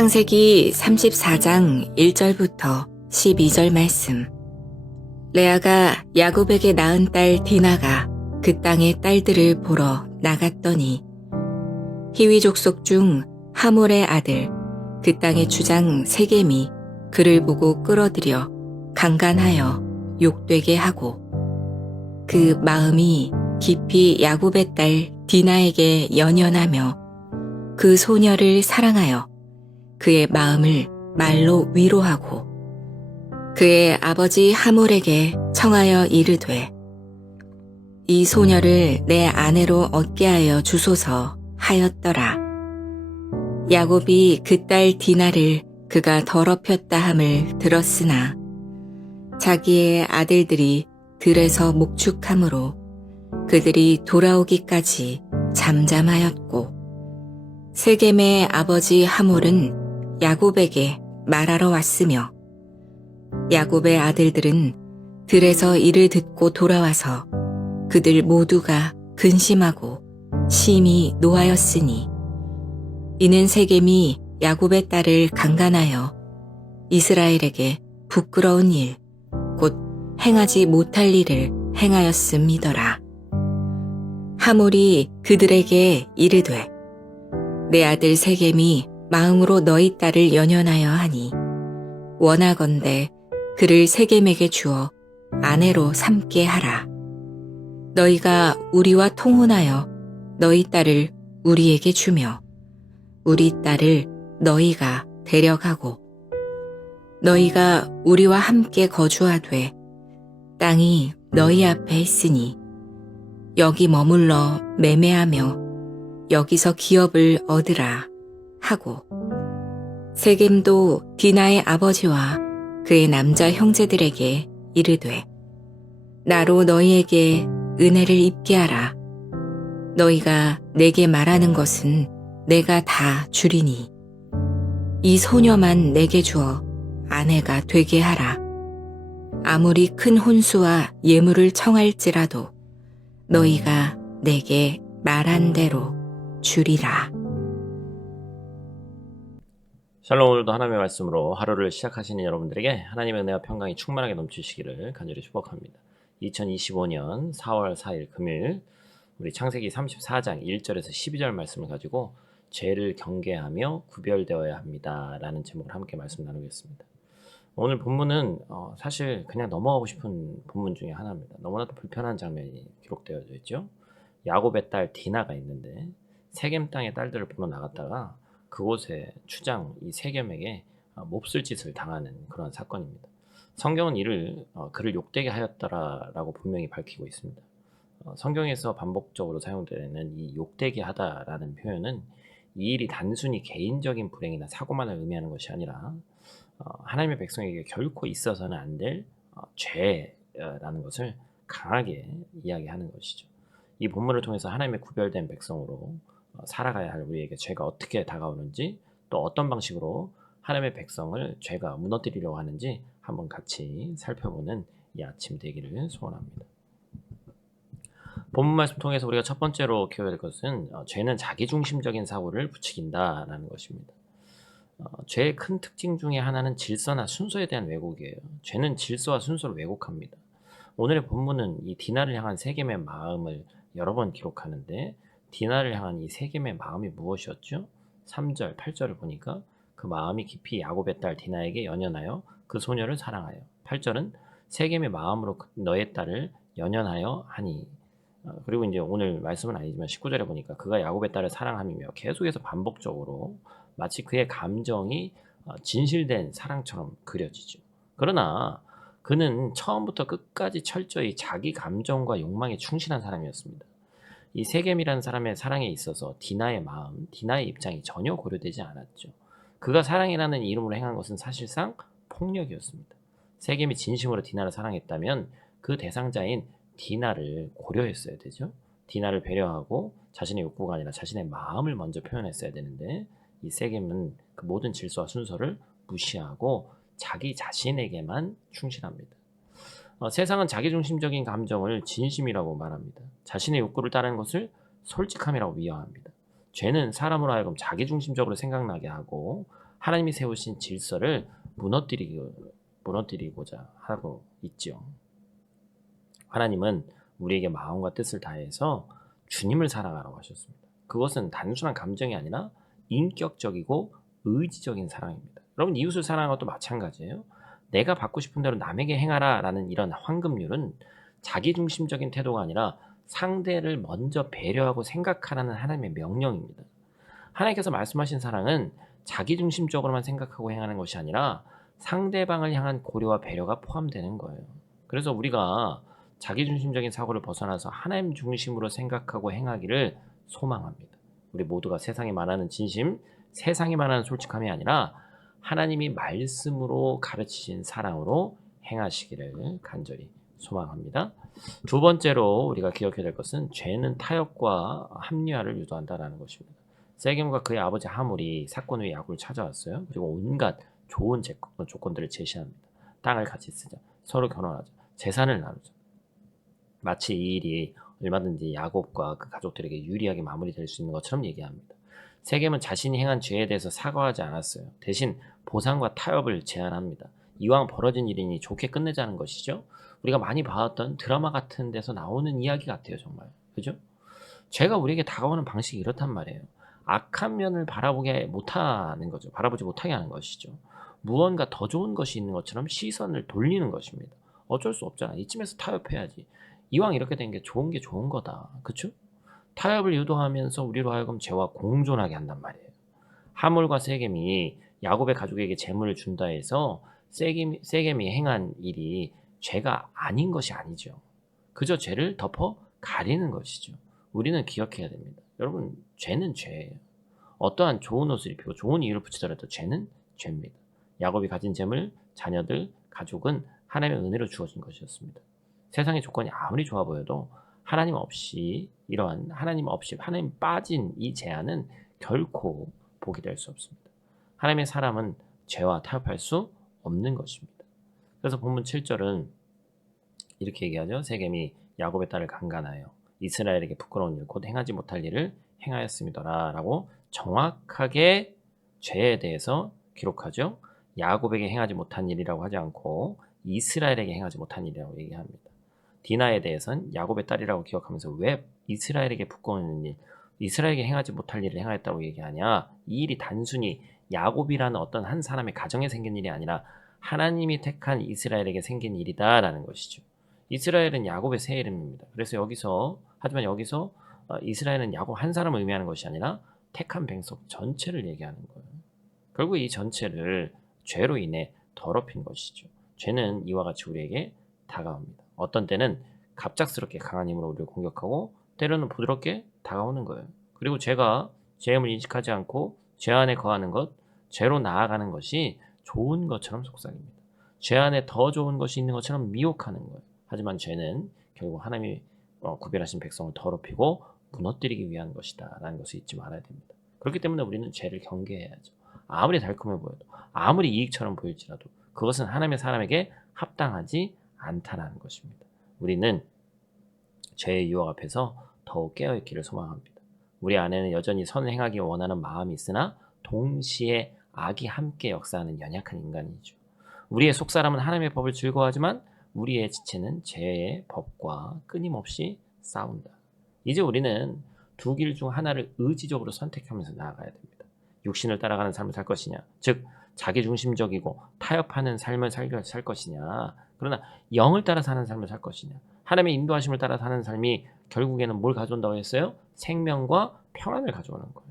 창세기 34장 1절부터 12절 말씀. 레아가 야곱에게 낳은 딸 디나가 그 땅의 딸들을 보러 나갔더니 히위 족속 중 하몰의 아들 그 땅의 주장 세겜이 그를 보고 끌어들여 강간하여 욕되게 하고 그 마음이 깊이 야곱의 딸 디나에게 연연하며 그 소녀를 사랑하여 그의 마음을 말로 위로하고 그의 아버지 하몰에게 청하여 이르되 이 소녀를 내 아내로 얻게 하여 주소서 하였더라. 야곱이 그 딸 디나를 그가 더럽혔다 함을 들었으나 자기의 아들들이 들에서 목축함으로 그들이 돌아오기까지 잠잠하였고 세겜의 아버지 하몰은 야곱에게 말하러 왔으며 야곱의 아들들은 들에서 이를 듣고 돌아와서 그들 모두가 근심하고 심히 노하였으니 이는 세겜이 야곱의 딸을 강간하여 이스라엘에게 부끄러운 일, 곧 행하지 못할 일을 행하였음이더라. 하몰이 그들에게 이르되 내 아들 세겜이 마음으로 너희 딸을 연연하여 하니 원하건대 그를 세겜에게 주어 아내로 삼게 하라. 너희가 우리와 통혼하여 너희 딸을 우리에게 주며 우리 딸을 너희가 데려가고 너희가 우리와 함께 거주하되 땅이 너희 앞에 있으니 여기 머물러 매매하며 여기서 기업을 얻으라 하고 세겜도 디나의 아버지와 그의 남자 형제들에게 이르되 나로 너희에게 은혜를 입게 하라. 너희가 내게 말하는 것은 내가 다 주리니 이 소녀만 내게 주어 아내가 되게 하라. 아무리 큰 혼수와 예물을 청할지라도 너희가 내게 말한 대로 주리라. 샬롬. 오늘도 하나님의 말씀으로 하루를 시작하시는 여러분들에게 하나님의 은혜와 평강이 충만하게 넘치시기를 간절히 축복합니다. 2025년 4월 4일 금요일 우리 창세기 34장 1절에서 12절 말씀을 가지고 죄를 경계하며 구별되어야 합니다 라는 제목으로 함께 말씀 나누겠습니다. 오늘 본문은 사실 그냥 넘어가고 싶은 본문 중에 하나입니다. 너무나도 불편한 장면이 기록되어 있죠. 야곱의 딸 디나가 있는데 세겜 땅의 딸들을 보러 나갔다가 그곳에 추장 이 세겜에게 몹쓸 짓을 당하는 그런 사건입니다. 성경은 이를 그를 욕되게 하였더라라고 분명히 밝히고 있습니다. 성경에서 반복적으로 사용되는 이 욕되게 하다라는 표현은 이 일이 단순히 개인적인 불행이나 사고만을 의미하는 것이 아니라 하나님의 백성에게 결코 있어서는 안 될 죄라는 것을 강하게 이야기하는 것이죠. 이 본문을 통해서 하나님의 구별된 백성으로 살아가야 할 우리에게 죄가 어떻게 다가오는지 또 어떤 방식으로 하나님의 백성을 죄가 무너뜨리려고 하는지 한번 같이 살펴보는 이 아침 되기를 소원합니다. 본문 말씀 통해서 우리가 첫 번째로 기억해야 될 것은 죄는 자기중심적인 사고를 부추긴다라는 것입니다. 죄의 큰 특징 중에 하나는 질서나 순서에 대한 왜곡이에요. 죄는 질서와 순서를 왜곡합니다. 오늘의 본문은 이 디나를 향한 세겜의 마음을 여러 번 기록하는데 디나를 향한 이 세겜의 마음이 무엇이었죠? 3절, 8절을 보니까 그 마음이 깊이 야곱의 딸 디나에게 연연하여 그 소녀를 사랑하여 8절은 세겜의 마음으로 너의 딸을 연연하여 하니 그리고 이제 오늘 말씀은 아니지만 19절에 보니까 그가 야곱의 딸을 사랑함이며 계속해서 반복적으로 마치 그의 감정이 진실된 사랑처럼 그려지죠. 그러나 그는 처음부터 끝까지 철저히 자기 감정과 욕망에 충실한 사람이었습니다. 이 세겜이라는 사람의 사랑에 있어서 디나의 마음, 디나의 입장이 전혀 고려되지 않았죠. 그가 사랑이라는 이름으로 행한 것은 사실상 폭력이었습니다. 세겜이 진심으로 디나를 사랑했다면 그 대상자인 디나를 고려했어야 되죠. 디나를 배려하고 자신의 욕구가 아니라 자신의 마음을 먼저 표현했어야 되는데 이 세겜은 그 모든 질서와 순서를 무시하고 자기 자신에게만 충실합니다. 세상은 자기중심적인 감정을 진심이라고 말합니다. 자신의 욕구를 따르는 것을 솔직함이라고 위화합니다. 죄는 사람으로 하여금 자기중심적으로 생각나게 하고 하나님이 세우신 질서를 무너뜨리고자 하고 있죠. 하나님은 우리에게 마음과 뜻을 다해서 주님을 사랑하라고 하셨습니다. 그것은 단순한 감정이 아니라 인격적이고 의지적인 사랑입니다. 여러분, 이웃을 사랑하는 것도 마찬가지예요. 내가 받고 싶은 대로 남에게 행하라 라는 이런 황금률은 자기중심적인 태도가 아니라 상대를 먼저 배려하고 생각하라는 하나님의 명령입니다. 하나님께서 말씀하신 사랑은 자기중심적으로만 생각하고 행하는 것이 아니라 상대방을 향한 고려와 배려가 포함되는 거예요. 그래서 우리가 자기중심적인 사고를 벗어나서 하나님 중심으로 생각하고 행하기를 소망합니다. 우리 모두가 세상에 말하는 진심, 세상에 말하는 솔직함이 아니라 하나님이 말씀으로 가르치신 사랑으로 행하시기를 간절히 소망합니다. 두 번째로 우리가 기억해야 될 것은 죄는 타협과 합리화를 유도한다는 것입니다. 세겜과 그의 아버지 하물이 사건 후에 야곱을 찾아왔어요. 그리고 온갖 좋은 조건들을 제시합니다. 땅을 같이 쓰자, 서로 결혼하자, 재산을 나누자. 마치 이 일이 얼마든지 야곱과 그 가족들에게 유리하게 마무리될 수 있는 것처럼 얘기합니다. 세겜은 자신이 행한 죄에 대해서 사과하지 않았어요. 대신 보상과 타협을 제안합니다. 이왕 벌어진 일이니 좋게 끝내자는 것이죠. 우리가 많이 봐왔던 드라마 같은 데서 나오는 이야기 같아요, 정말. 그죠? 죄가 우리에게 다가오는 방식이 이렇단 말이에요. 악한 면을 바라보지 못하게 하는 것이죠. 무언가 더 좋은 것이 있는 것처럼 시선을 돌리는 것입니다. 어쩔 수 없잖아. 이쯤에서 타협해야지. 이왕 이렇게 된 게 좋은 거다. 그쵸? 타협을 유도하면서 우리로 하여금 죄와 공존하게 한단 말이에요. 하물과 세겜이 야곱의 가족에게 재물을 준다 해서 세겜이 행한 일이 죄가 아닌 것이 아니죠. 그저 죄를 덮어 가리는 것이죠. 우리는 기억해야 됩니다. 여러분, 죄는 죄예요. 어떠한 좋은 옷을 입히고 좋은 이유를 붙이더라도 죄는 죄입니다. 야곱이 가진 재물, 자녀들, 가족은 하나님의 은혜로 주어진 것이었습니다. 세상의 조건이 아무리 좋아 보여도 하나님 빠진 이 제안은 결코 복이 될 수 없습니다. 하나님의 사람은 죄와 타협할 수 없는 것입니다. 그래서 본문 7절은 이렇게 얘기하죠. 세겜이 야곱의 딸을 강간하여 이스라엘에게 부끄러운 일, 곧 행하지 못할 일을 행하였음이더라 라고 정확하게 죄에 대해서 기록하죠. 야곱에게 행하지 못한 일이라고 하지 않고 이스라엘에게 행하지 못한 일이라고 얘기합니다. 디나에 대해서는 야곱의 딸이라고 기억하면서 왜 이스라엘에게 부끄러운 일, 이스라엘에게 행하지 못할 일을 행하였다고 얘기하냐. 이 일이 단순히 야곱이라는 어떤 한 사람의 가정에 생긴 일이 아니라 하나님이 택한 이스라엘에게 생긴 일이다라는 것이죠. 이스라엘은 야곱의 새 이름입니다. 그래서 하지만 여기서 이스라엘은 야곱 한 사람을 의미하는 것이 아니라 택한 백성 전체를 얘기하는 거예요. 결국 이 전체를 죄로 인해 더럽힌 것이죠. 죄는 이와 같이 우리에게 다가옵니다. 어떤 때는 갑작스럽게 강한 힘으로 우리를 공격하고 때로는 부드럽게 다가오는 거예요. 그리고 죄가 죄임을 인식하지 않고 죄 안에 거하는 것, 죄로 나아가는 것이 좋은 것처럼 속삭입니다. 죄 안에 더 좋은 것이 있는 것처럼 미혹하는 거예요. 하지만 죄는 결국 하나님이 구별하신 백성을 더럽히고 무너뜨리기 위한 것이다 라는 것을 잊지 말아야 됩니다. 그렇기 때문에 우리는 죄를 경계해야죠. 아무리 달콤해 보여도, 아무리 이익처럼 보일지라도 그것은 하나님의 사람에게 합당하지 않다라는 것입니다. 우리는 죄의 유혹 앞에서 더욱 깨어있기를 소망합니다. 우리 안에는 여전히 선을 행하기 원하는 마음이 있으나 동시에 악이 함께 역사하는 연약한 인간이죠. 우리의 속사람은 하나님의 법을 즐거워하지만 우리의 지체는 죄의 법과 끊임없이 싸운다. 이제 우리는 두 길 중 하나를 의지적으로 선택하면서 나아가야 됩니다. 육신을 따라가는 삶을 살 것이냐, 즉 자기중심적이고 타협하는 삶을 살 것이냐, 그러나 영을 따라 사는 삶을 살 것이냐. 하나님의 인도하심을 따라 사는 삶이 결국에는 뭘 가져온다고 했어요? 생명과 평안을 가져오는 거예요.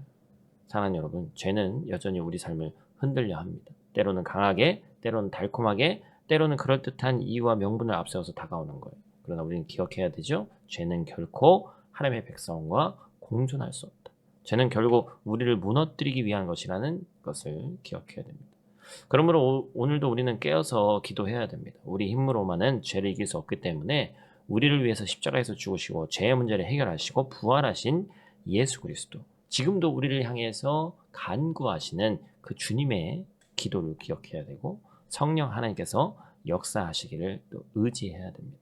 사랑하는 여러분, 죄는 여전히 우리 삶을 흔들려 합니다. 때로는 강하게, 때로는 달콤하게, 때로는 그럴듯한 이유와 명분을 앞세워서 다가오는 거예요. 그러나 우리는 기억해야 되죠. 죄는 결코 하나님의 백성과 공존할 수 없다. 죄는 결국 우리를 무너뜨리기 위한 것이라는 것을 기억해야 됩니다. 그러므로 오늘도 우리는 깨어서 기도해야 됩니다. 우리 힘으로만은 죄를 이길 수 없기 때문에 우리를 위해서 십자가에서 죽으시고 죄의 문제를 해결하시고 부활하신 예수 그리스도, 지금도 우리를 향해서 간구하시는 그 주님의 기도를 기억해야 되고 성령 하나님께서 역사하시기를 또 의지해야 됩니다.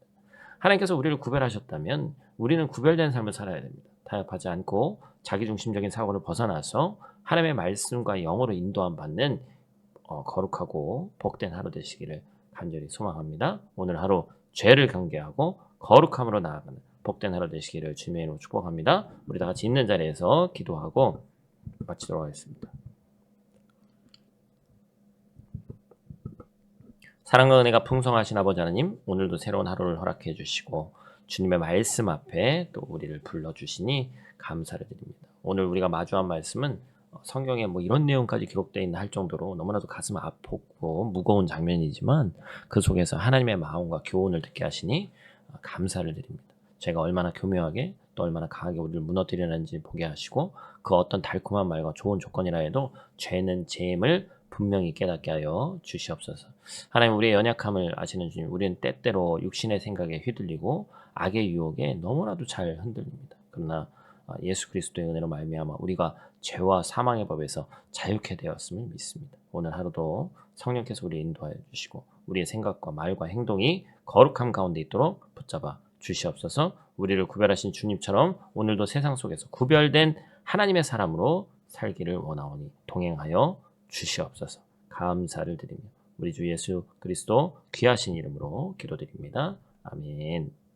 하나님께서 우리를 구별하셨다면 우리는 구별된 삶을 살아야 됩니다. 타협하지 않고 자기중심적인 사고를 벗어나서 하나님의 말씀과 영으로 인도함 받는 거룩하고 복된 하루 되시기를 간절히 소망합니다. 오늘 하루 죄를 경계하고 거룩함으로 나아가는 복된 하루 되시기를 주님의 이름으로 축복합니다. 우리 다 같이 있는 자리에서 기도하고 마치도록 하겠습니다. 사랑과 은혜가 풍성하신 아버지 하나님, 오늘도 새로운 하루를 허락해 주시고 주님의 말씀 앞에 또 우리를 불러주시니 감사를 드립니다. 오늘 우리가 마주한 말씀은 성경에 뭐 이런 내용까지 기록되어 있나 할 정도로 너무나도 가슴 아프고 무거운 장면이지만 그 속에서 하나님의 마음과 교훈을 듣게 하시니 감사를 드립니다. 제가 얼마나 교묘하게 또 얼마나 강하게 우리를 무너뜨리는지 보게 하시고 그 어떤 달콤한 말과 좋은 조건이라 해도 죄는 죄임을 분명히 깨닫게 하여 주시옵소서. 하나님, 우리의 연약함을 아시는 주님, 우리는 때때로 육신의 생각에 휘둘리고 악의 유혹에 너무나도 잘 흔들립니다. 그러나 예수 그리스도의 은혜로 말미암아 우리가 죄와 사망의 법에서 자유케 되었음을 믿습니다. 오늘 하루도 성령께서 우리 인도하여 주시고 우리의 생각과 말과 행동이 거룩함 가운데 있도록 붙잡아 주시옵소서. 우리를 구별하신 주님처럼 오늘도 세상 속에서 구별된 하나님의 사람으로 살기를 원하오니 동행하여 주시옵소서. 감사를 드리며 우리 주 예수 그리스도 귀하신 이름으로 기도드립니다. 아멘.